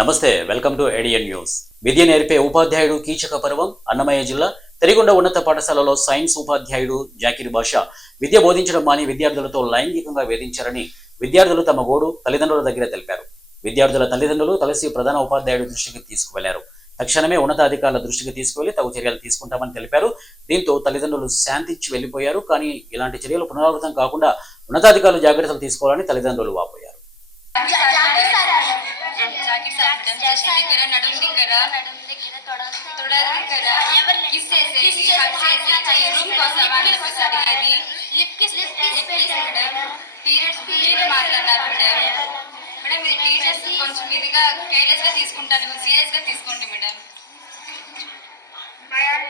నమస్తే, welcome to ఏడియన్ news. విద్య నేర్పే ఉపాధ్యాయుడు కీచక పర్వం. అన్నమయ్య జిల్లా తెరిగొండ ఉన్నత పాఠశాలలో సైన్స్ ఉపాధ్యాయుడు జాకిర్ బాషా విద్య బోధించడం మాని విద్యార్థులతో లైంగికంగా వేధించారని విద్యార్థులు తమ గోడు తల్లిదండ్రుల దగ్గర తెలిపారు. విద్యార్థుల తల్లిదండ్రులు కలిసి ప్రధాన ఉపాధ్యాయుడి దృష్టికి తీసుకువెళ్లారు. తక్షణమే ఉన్నతాధికారుల దృష్టికి తీసుకువెళ్లి తగు చర్యలు తీసుకుంటామని తెలిపారు. దీంతో తల్లిదండ్రులు శాంతించి వెళ్లిపోయారు. కానీ ఇలాంటి చర్యలు పునరావృతం కాకుండా ఉన్నతాధికారులు జాగ్రత్తలు తీసుకోవాలని తల్లిదండ్రులు వాపోయారు. కొంచెం ఇదిగా కేర్లెస్ గా తీసుకుంటాను, సీరియస్ గా తీసుకోండి మేడం. మేడం